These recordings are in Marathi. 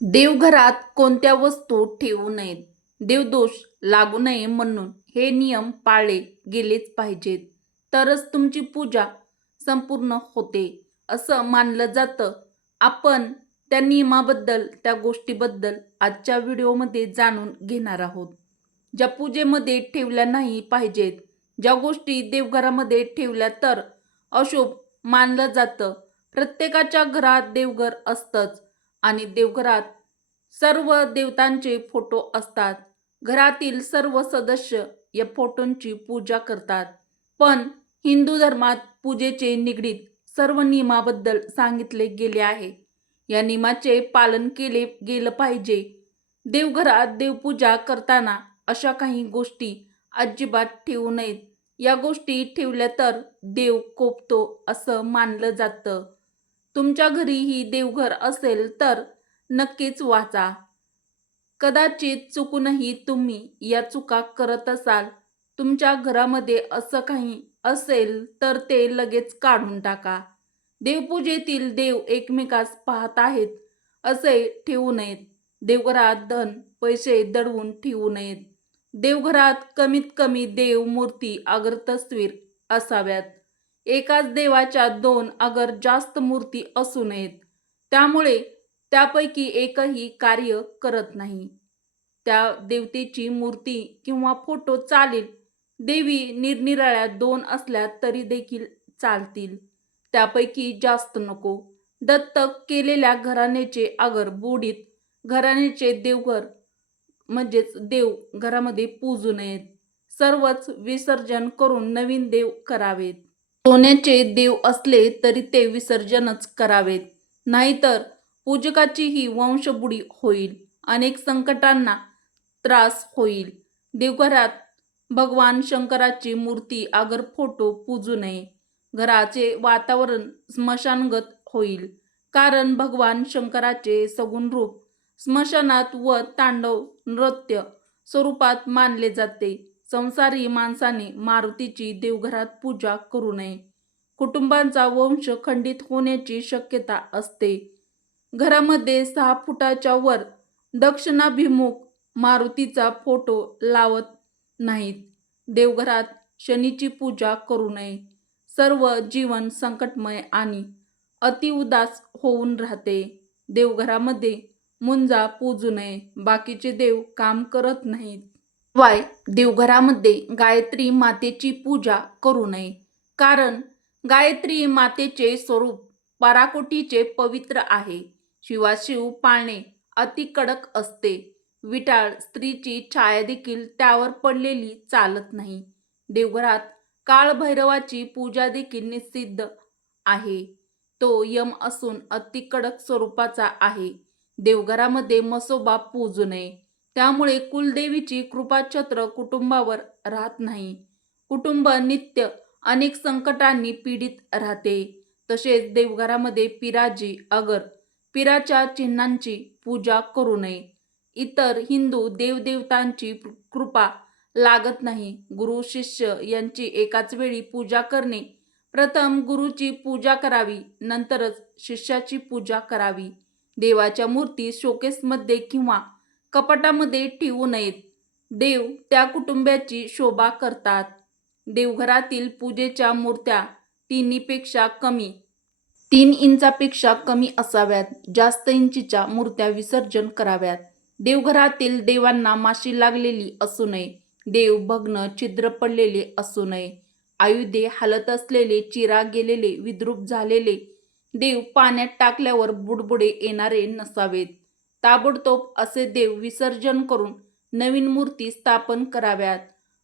देवघरात कोणत्या वस्तू ठेवू नयेत? देवदोष लागू नये म्हणून हे नियम पाळले गेलेच पाहिजेत. तरच तुमची पूजा संपूर्ण होते असं मानलं जातं. आपण त्या नियमाबद्दल त्या गोष्टीबद्दल आजच्या व्हिडिओमध्ये जाणून घेणार आहोत. ज्या पूजेमध्ये ठेवल्या नाही पाहिजेत ज्या गोष्टी देवघरामध्ये ठेवल्या तर अशुभ मानलं जातं. प्रत्येकाच्या घरात देवघर असतंच. आणि देवघरात सर्व देवतांचे फोटो असतात. घरातील सर्व सदस्य या फोटोंची पूजा करतात. पण हिंदू धर्मात पूजेचे निगडीत सर्व नियमाबद्दल सांगितले गेले आहे. या नियमाचे पालन केले गेलं पाहिजे. देवघरात देवपूजा करताना अशा काही गोष्टी अजिबात ठेवू नयेत. या गोष्टी ठेवल्या तर देव कोपतो असं मानलं जातं. तुमच्या घरीही देवघर असेल तर नक्कीच वाचा. कदाचित चुकूनही तुम्ही या चुका करत असाल. तुमच्या घरामध्ये असं काही असेल तर ते लगेच काढून टाका. देवपूजेतील देव एकमेकास पाहत आहेत असे ठेवू नयेत. देवघरात धन पैसे दडवून ठेवू नयेत. देवघरात कमीत कमी देव मूर्ती अगरतस्वीर असाव्यात. एकाच देवाच्या दोन अगर जास्त मूर्ती असू नयेत त्यामुळे त्यापैकी एकही कार्य करत नाही. त्या देवतेची मूर्ती किंवा फोटो चालेल देवी निरनिराळ्या दोन असल्या तरी देखील चालतील. त्यापैकी जास्त नको. दत्तक केलेल्या घराण्याचे अगर बुडीत घराण्याचे देवघर म्हणजेच देव घरामध्ये पूजू नयेत. सर्वच विसर्जन करून नवीन देव करावेत. सोन्याचे देव असले तरी ते विसर्जनच करावेत. नाहीतर पूजकाची ही वंशबुडी होईल. अनेक संकटांना त्रास होईल. देवघरात भगवान शंकराची मूर्ती आगर फोटो पूजू नये. घराचे वातावरण स्मशानगत होईल. कारण भगवान शंकराचे सगुण रूप स्मशानात व तांडव नृत्य स्वरूपात मानले जाते. संसारी माणसाने मारुतीची देवघरात पूजा करू नये. कुटुंबांचा वंश खंडित होण्याची शक्यता असते. घरामध्ये सहा फुटाच्या वर दक्षिणाभिमुख मारुतीचा फोटो लावत नाहीत. देवघरात शनीची पूजा करू नये. सर्व जीवन संकटमय आणि अतिउदास होऊन राहते. देवघरामध्ये मुंजा पूजू नये. बाकीचे देव काम करत नाहीत. शिवाय देवघरामध्ये गायत्री मातेची पूजा करू नये. कारण गायत्री मातेचे स्वरूप पराकोटीचे पवित्र आहे. शिवाशिव पाळणे अति कडक असते. विटाळ स्त्रीची छाया देखील त्यावर पडलेली चालत नाही. देवघरात काळभैरवाची पूजा देखील निषिद्ध आहे. तो यम असून अति कडक स्वरूपाचा आहे. देवघरामध्ये मसोबा पूजू नये. त्यामुळे कुलदेवीची कृपाछत्र कुटुंबावर राहत नाही. कुटुंब नित्य अनेक संकटांनी पीडित राहते. तसेच देवघरामध्ये पिराजी अगर पिराच्या चिन्हांची पूजा करू नये. इतर हिंदू देवदेवतांची कृपा लागत नाही. गुरु शिष्य यांची एकाच वेळी पूजा करणे. प्रथम गुरुची पूजा करावी नंतरच शिष्याची पूजा करावी. देवाच्या मूर्ती शोकेसमध्ये किंवा कपाटामध्ये ठेवू नयेत. देव त्या कुटुंबाची शोभा करतात. देवघरातील पूजेच्या मूर्त्या तिन्हीपेक्षा कमी. तीन इंचापेक्षा कमी असाव्यात. जास्त इंचीच्या मूर्त्या विसर्जन कराव्यात. देवघरातील देवांना माशी लागलेली असू नये. देव भग्न छिद्र पडलेले असू नये. आयुधे हालत असलेले चिरा गेलेले विद्रूप झालेले देव पाण्यात टाकल्यावर बुडबुडे येणारे नसावेत. ताबडतोब असे देव विसर्जन करून नवीन मूर्ती स्थापन कराव्यात.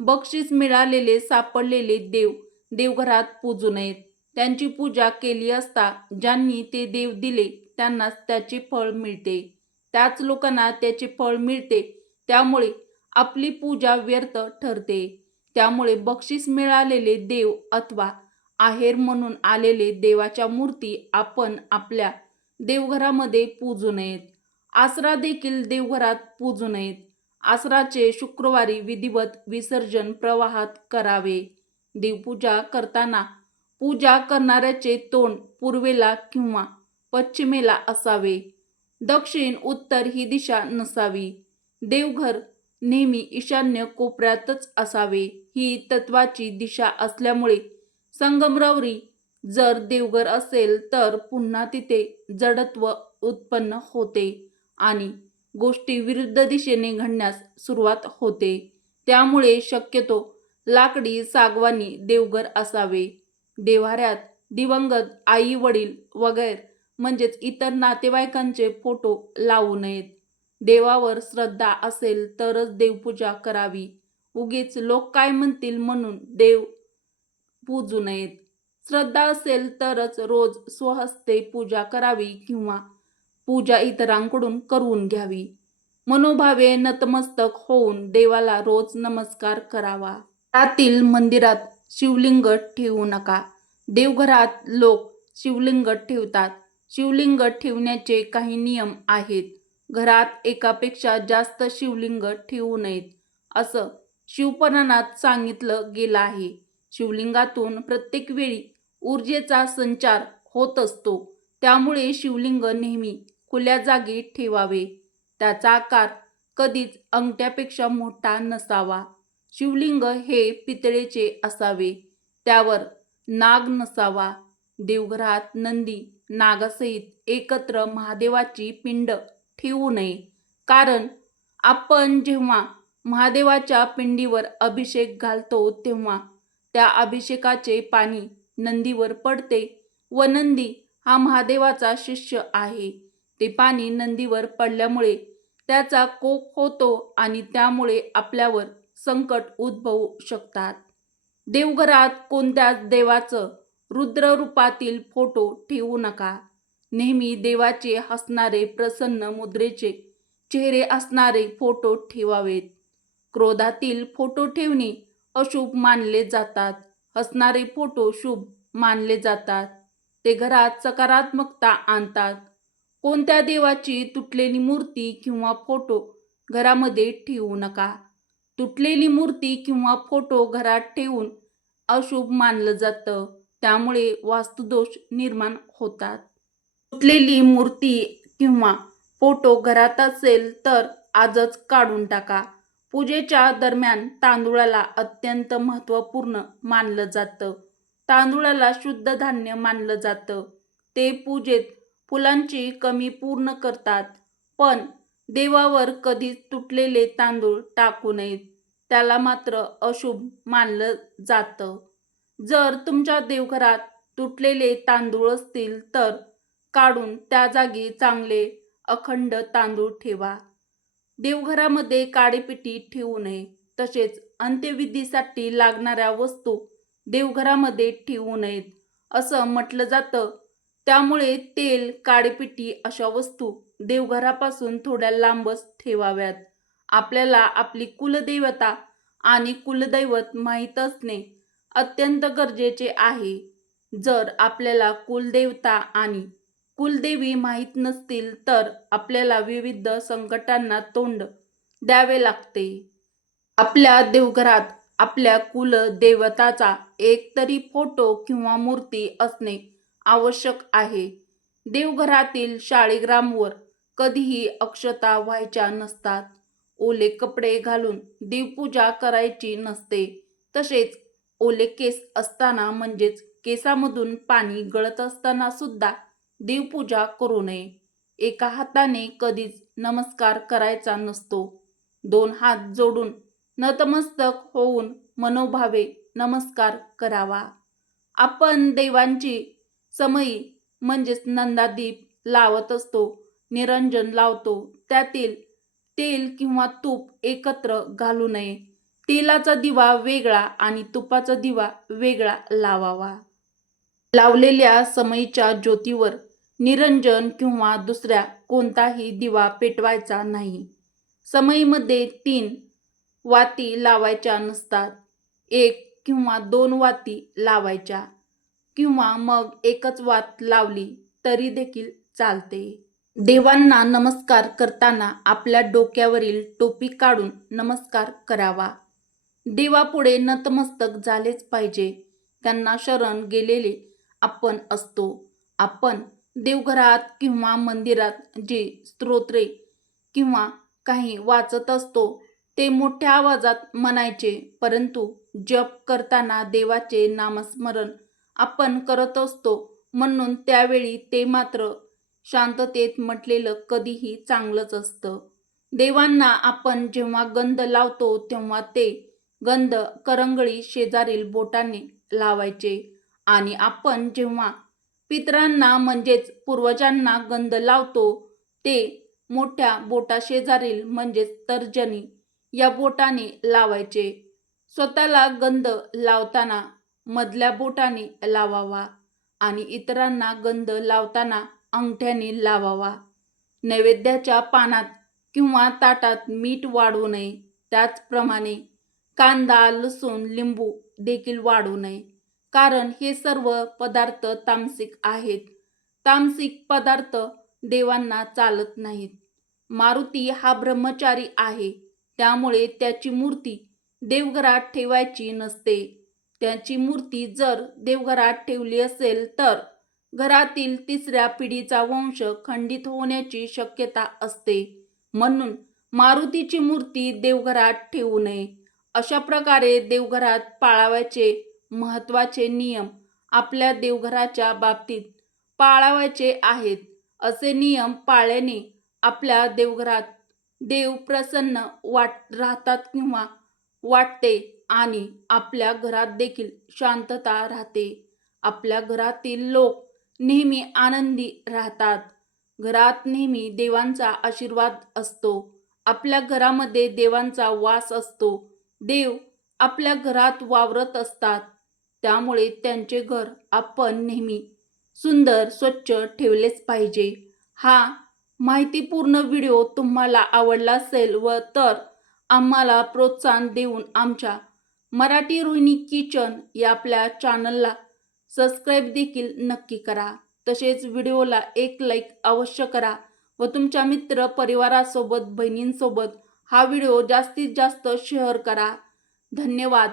बक्षीस मिळालेले सापडलेले देव देवघरात पूजू नयेत. त्यांची पूजा केली असता ज्यांनी ते देव दिले त्यांनाच त्याचे फळ मिळते. त्याच लोकांना त्याचे फळ मिळते त्यामुळे आपली पूजा व्यर्थ ठरते. त्यामुळे बक्षीस मिळालेले देव अथवा आहेर म्हणून आलेले देवाच्या मूर्ती आपण आपल्या देवघरामध्ये पूजू नयेत. आसरा देखील देवघरात पूजू नयेत. आसराचे शुक्रवारी विधिवत विसर्जन प्रवाहात करावे. देवपूजा करताना पूजा करणाऱ्याचे तोंड पूर्वेला किंवा पश्चिमेला असावे. दक्षिण उत्तर ही दिशा नसावी. देवघर नेहमी ईशान्य कोपऱ्यातच असावे ही तत्वाची दिशा असल्यामुळे संगमरवरी जर देवघर असेल तर पुन्हा तिथे जडत्व उत्पन्न होते. आणि गोष्टी विरुद्ध दिशेने घडण्यास सुरुवात होते. त्यामुळे शक्यतो लाकडी सागवानी देवघर असावे. देव्हाऱ्यात दिवंगत आई वडील वगैरे म्हणजेच इतर नातेवाईकांचे फोटो लावू नयेत. देवावर श्रद्धा असेल तरच देवपूजा करावी. उगीच लोक काय म्हणतील म्हणून देव पूजू नयेत. श्रद्धा असेल तरच रोज स्वहस्ते पूजा करावी किंवा पूजा इतरांकडून करून घ्यावी. मनोभावे नतमस्तक होऊन देवाला रोज नमस्कार करावा. त्यातील मंदिरात शिवलिंग ठेवू नका. देवघरात लोक शिवलिंग ठेवतात. शिवलिंग ठेवण्याचे काही नियम आहेत. घरात एकापेक्षा जास्त शिवलिंग ठेवू नयेत असं शिवपुराणात सांगितलं गेलं आहे. शिवलिंगातून प्रत्येक वेळी ऊर्जेचा संचार होत असतो. त्यामुळे शिवलिंग नेहमी खुल्या जागी ठेवावे. त्याचा आकार कधीच अंगठ्यापेक्षा मोठा नसावा. शिवलिंग हे पितळेचे असावे. त्यावर नाग नसावा. देवघरात नंदी नागासहित एकत्र महादेवाची पिंड ठेवू नये. कारण आपण जेव्हा महादेवाच्या पिंडीवर अभिषेक घालतो तेव्हा त्या अभिषेकाचे पाणी नंदीवर पडते व नंदी हा महादेवाचा शिष्य आहे. ते पाणी नंदीवर पडल्यामुळे त्याचा कोप होतो आणि त्यामुळे आपल्यावर संकट उद्भवू शकतात. देवघरात कोणत्याच देवाचं रुद्र रूपातील फोटो ठेवू नका. नेहमी देवाचे हसणारे प्रसन्न मुद्रेचे चेहरे असणारे फोटो ठेवावेत. क्रोधातील फोटो ठेवणे अशुभ मानले जातात. हसणारे फोटो शुभ मानले जातात. ते घरात सकारात्मकता आणतात. कोणत्या देवाची तुटलेली मूर्ती किंवा फोटो घरामध्ये ठेवू नका? तुटलेली मूर्ती किंवा फोटो घरात ठेवून अशुभ मानलं जातं. त्यामुळे वास्तुदोष निर्माण होतात. तुटलेली मूर्ती किंवा फोटो घरात असेल तर आजच काढून टाका. पूजेच्या दरम्यान तांदूळाला अत्यंत महत्त्वपूर्ण मानलं जातं. तांदूळाला शुद्ध धान्य मानलं जातं. ते पूजेत फुलांची कमी पूर्ण करतात. पण देवावर कधीच तुटलेले तांदूळ टाकू नयेत त्याला मात्र अशुभ मानलं जातं. जर तुमच्या देवघरात तुटलेले तांदूळ असतील तर काढून त्या जागी चांगले अखंड तांदूळ ठेवा. देवघरामध्ये काळीपिटी ठेवू नये तसेच अंत्यविधीसाठी लागणाऱ्या वस्तू देवघरामध्ये ठेवू नयेत असं म्हटलं जातं. त्यामुळे तेल काळीपिटी अशा वस्तू देवघरापासून थोड्या लांबच ठेवाव्यात. आपल्याला आपली कुलदेवता आणि कुलदैवत माहीत असणे अत्यंत गरजेचे आहे. जर आपल्याला कुलदेवता आणि कुलदेवी माहीत नसतील तर आपल्याला विविध संकटांना तोंड द्यावे लागते. आपल्या देवघरात आपल्या कुलदेवताचा एक तरी फोटो किंवा मूर्ती असणे आवश्यक आहे. देवघरातील शाळीग्रामवर कधीही अक्षता व्हायच्या नसतात. ओले कपडे घालून देवपूजा करायची नसते. तसेच ओले केस असताना म्हणजेच केसामधून पाणी गळत असताना सुद्धा देवपूजा करू नये. एका हाताने कधीच नमस्कार करायचा नसतो. दोन हात जोडून नतमस्तक होऊन मनोभावे नमस्कार करावा. आपण देवांची समयी म्हणजेच नंदादीप लावत असतो निरंजन लावतो. त्यातील तेल किंवा तूप एकत्र घालू नये. तेलाचा दिवा वेगळा आणि तुपाचा दिवा वेगळा लावावा. लावलेल्या समईच्या ज्योतीवर निरंजन किंवा दुसऱ्या कोणताही दिवा पेटवायचा नाही. समईमध्ये तीन वाती लावायच्या नसतात. एक किंवा दोन वाती लावायच्या. किंवा मग एकच वात लावली तरी देखील चालते. देवांना नमस्कार करताना आपल्या डोक्यावरील टोपी काढून नमस्कार करावा. देवापुढे नतमस्तक झालेच पाहिजे. त्यांना शरण गेलेले आपण असतो. आपण देवघरात किंवा मंदिरात जे स्तोत्रे किंवा काही वाचत असतो ते मोठ्या आवाजात म्हणायचे परंतु जप करताना देवाचे नामस्मरण आपण करत असतो. म्हणून त्यावेळी ते मात्र शांततेत म्हटलेलं कधीही चांगलंच असतं. देवांना आपण जेव्हा गंध लावतो तेव्हा ते गंध करंगळी शेजारील बोटाने लावायचे. आणि आपण जेव्हा पितरांना म्हणजेच पूर्वजांना गंध लावतो ते मोठ्या बोटाशेजारील म्हणजेच तर्जनी या बोटाने लावायचे. स्वतःला गंध लावताना मधल्या बोटाने लावावा आणि इतरांना गंध लावताना अंगठ्याने लावावा. नैवेद्याच्या पानात किंवा ताटात मीठ वाढू नये. त्याचप्रमाणे कांदा लसूण लिंबू देखील वाढू नये. कारण हे सर्व पदार्थ तामसिक आहेत. तामसिक पदार्थ देवांना चालत नाहीत. मारुती हा ब्रह्मचारी आहे. त्यामुळे त्याची मूर्ती देवघरात ठेवायची नसते. त्याची मूर्ती जर देवघरात ठेवली असेल तर घरातील तिसऱ्या पिढीचा वंश खंडित होण्याची शक्यता असते. म्हणून मारुतीची मूर्ती देवघरात ठेवू नये. अशा प्रकारे देवघरात पाळाव्याचे महत्त्वाचे नियम आपल्या देवघराच्या बाबतीत पाळाव्याचे आहेत. असे नियम पाळल्याने आपल्या देवघरात देव प्रसन्न वाट राहतात किंवा वाटते आणि आपल्या घरात देखील शांतता राहते. आपल्या घरातील लोक नेहमी आनंदी राहतात. घरात नेहमी देवांचा आशीर्वाद असतो. आपल्या घरामध्ये देवांचा वास असतो. देव आपल्या घरात वावरत असतात. त्यामुळे त्यांचे घर आपण नेहमी सुंदर स्वच्छ ठेवलेच पाहिजे. हा माहितीपूर्ण व्हिडिओ तुम्हाला आवडला असेल व तर आम्हाला प्रोत्साहन देऊन आमच्या मराठी रोहिणी किचन या आपल्या चॅनलला सबस्क्राईब देखील नक्की करा. तसेच व्हिडिओला एक लाईक अवश्य करा व तुमच्या मित्र परिवारासोबत बहिणींसोबत हा व्हिडिओ जास्तीत जास्त शेअर करा. धन्यवाद.